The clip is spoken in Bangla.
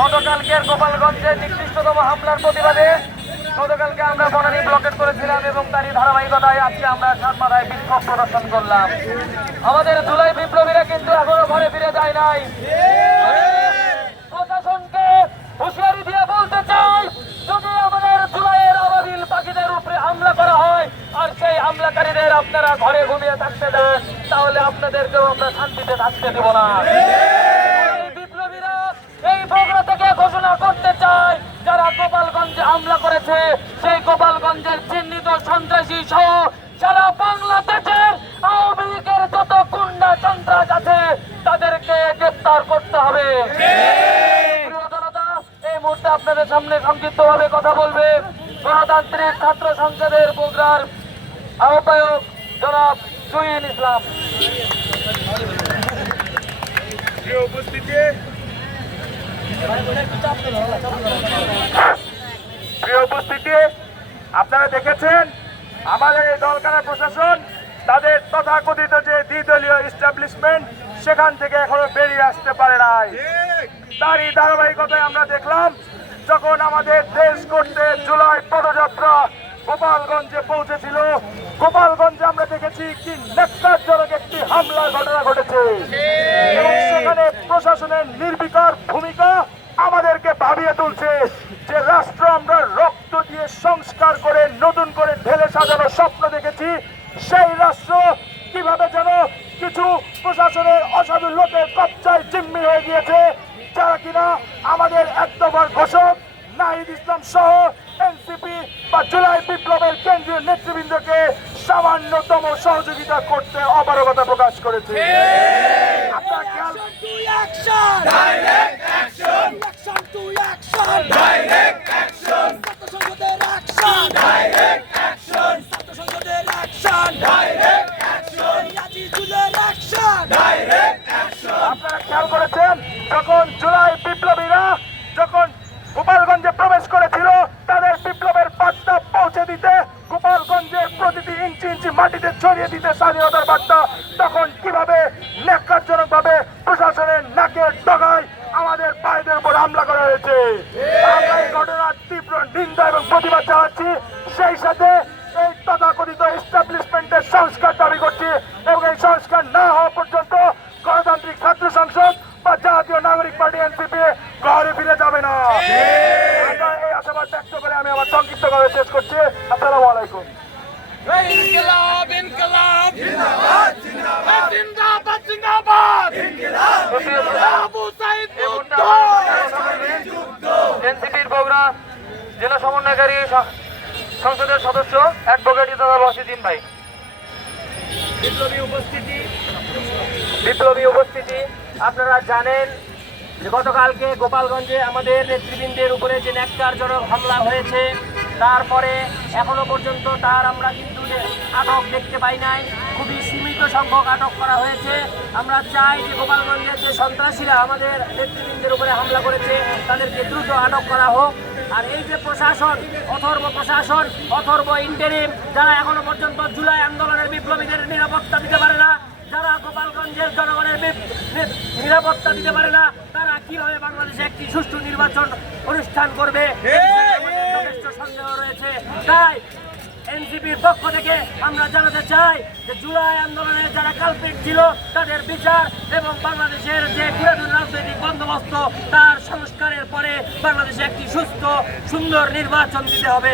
গতকালকের গোপালগঞ্জে নিকৃষ্টতম হামলার প্রতিবাদে গতকালকে আমরা বনানী ব্লকেট করেছিলাম এবং তারই ধারাবাহিকতায় আজকে আমরা সাতমাথায় বিক্ষোভ প্রদর্শন করলাম। আমাদের জুলাই বিপ্লবীরা কিন্তু এখনো ঘরে ফিরে যায় নাই। প্রশাসনকে হুঁশিয়ারি দিয়ে বলতে চাই, যদি আমাদের জুলাইয়ের আবাবিল পাখিদের উপরে হামলা করা হয় আর সেই হামলাকারীদের আপনারা ঘরে ঘুমিয়ে থাকতে দেন, তাহলে আপনাদেরকেও আমরা শান্তিতে থাকতে দেব না। বিপ্লবীরা এই বগুড়া থেকে ঘোষণা করতে চায়, যারা গোপালগঞ্জে হামলা করেছে সেই গোপালগঞ্জের চিহ্নিত সন্ত্রাসী সহ সারা বাংলাদেশের আওয়ামী লীগের যত গুন্ডা সন্ত্রাস আছে তাদেরকে গ্রেফতার করতে হবে। প্রিয় জনতা, এই মুহূর্তে আপনাদের সামনে সংক্ষিপ্তভাবে কথা বলবে গণতান্ত্রিক ছাত্র সংসদের বগুড়ার আহ্বায়ক জনাব তুহিন ইসলাম। প্রিয় উপস্থিতি, আপনারা দেখেছেন আমাদের এই দলকানা প্রশাসন তাদের তথাকথিত যে দ্বিদলীয় এস্টাবলিশমেন্ট সেখান থেকে এখনো বেরিয়ে আসতে পারে নাই। তারই ধারাবাহিকতায় আমরা দেখলাম যখন আমাদের দেশ করতে জুলাই পদযাত্রা গোপালগঞ্জে পৌঁছেছিল, গোপালগঞ্জে আমরা দেখেছি কি ন্যক্কারজনক একটি হামলার ঘটনা ঘটেছে এবং সেখানে প্রশাসনের নির্বিকার ভূমিকা আমাদেরকে ভাবিয়ে তুলছে যে রাষ্ট্র আমরা রক্ত দিয়ে সংস্কার করে নতুন করে ঢেলে সাজানো স্বপ্ন দেখেছি, সেই রাষ্ট্র কিভাবে যেন কিছু প্রশাসনের অসাধু লোকের কবজায় জিম্মি হয়ে গিয়েছে, যারা কিনা আমাদের এক দফার ঘোষক নাহিদ ইসলাম সহ এনসিপি বা জুলাই বিপ্লবের কেন্দ্রীয় নেতৃবৃন্দকে সামান্যতম সহযোগিতা করতে অপারগতা প্রকাশ করেছে। আপনারা খেয়াল করেছেন যখন জুলাই বিপ্লবীরা যখন গোপালগঞ্জে প্রবেশ করেছিল তাদের বিপ্লবের বার্তা পৌঁছে দিতে, গোপালগঞ্জের প্রতিটি ইঞ্চি ইঞ্চি মাটিতে ছড়িয়ে দিতে স্বাধীনতার বার্তা, তখন কিভাবে ন্যক্কারজনক ভাবে প্রশাসনের নাকের ডগায় আমাদের ভাইদের উপর হামলা করা হয়েছে। আমরা এই ঘটনার তীব্র নিন্দা এবং প্রতিবাদ জানাচ্ছি, সেই সাথে এই তথাকথিত এস্টাবলিশমেন্টের সংস্কার দাবি করছি এবং এই সংস্কার না হওয়া পর্যন্ত গণতান্ত্রিক ছাত্র সংসদ বা জাতীয় নাগরিক পার্টি এনসিপি ঘরে ফিরে যাবে না। এই আশাবাদ ব্যক্ত করে আমি আমার সংক্ষিপ্ত করে শেষ করছি। আসসালামু আলাইকুম। ইনকিলাব ইনকিলাব জিন্দাবাদ জিন্দাবাদ জিন্দাবাদ জিন্দাবাদ ইনকিলাব আবু সাইদ মুক্ত। এনসিপির বগুড়া জেলা সমন্বয়কারী সংসদের সদস্য অ্যাডভোকেট ইজাজুল ওয়াসিদিন ভাই। বিপ্লবী উপস্থিতি, আপনারা জানেন যে গতকালকে গোপালগঞ্জে আমাদের নেতৃবৃন্দের উপরে যে ন্যক্কারজনক হামলা হয়েছে, তারপরে এখনো পর্যন্ত তার আমরা কিন্তু আটক দেখতে পাই নাই, খুবই সীমিত সংখ্যক আটক করা হয়েছে। আমরা চাই যে গোপালগঞ্জের যে সন্ত্রাসীরা আমাদের নেতৃবৃন্দের উপরে হামলা করেছে তাদেরকে দ্রুত আটক করা হোক। আর এই যে প্রশাসন, অথর্ব ইন্টারিম, যারা এখনো পর্যন্ত জুলাই আন্দোলনের বিপ্লবীদের নিরাপত্তা দিতে পারে না, যারা গোপালগঞ্জের জনগণের নিরাপত্তা দিতে পারে না, তারা কিভাবে বাংলাদেশে একটি সুষ্ঠু নির্বাচন অনুষ্ঠান করবে যথেষ্ট সন্দেহ রয়েছে। তাই এনসিপির পক্ষ থেকে আমরা জানাতে চাই যে জুলাই আন্দোলনের যারা কালপিট ছিল তাদের বিচার এবং বাংলাদেশের যে পুরাতন রাজনৈতিক বন্দোবস্ত তার সংস্কারের পরে বাংলাদেশে একটি সুস্থ সুন্দর নির্বাচন দিতে হবে।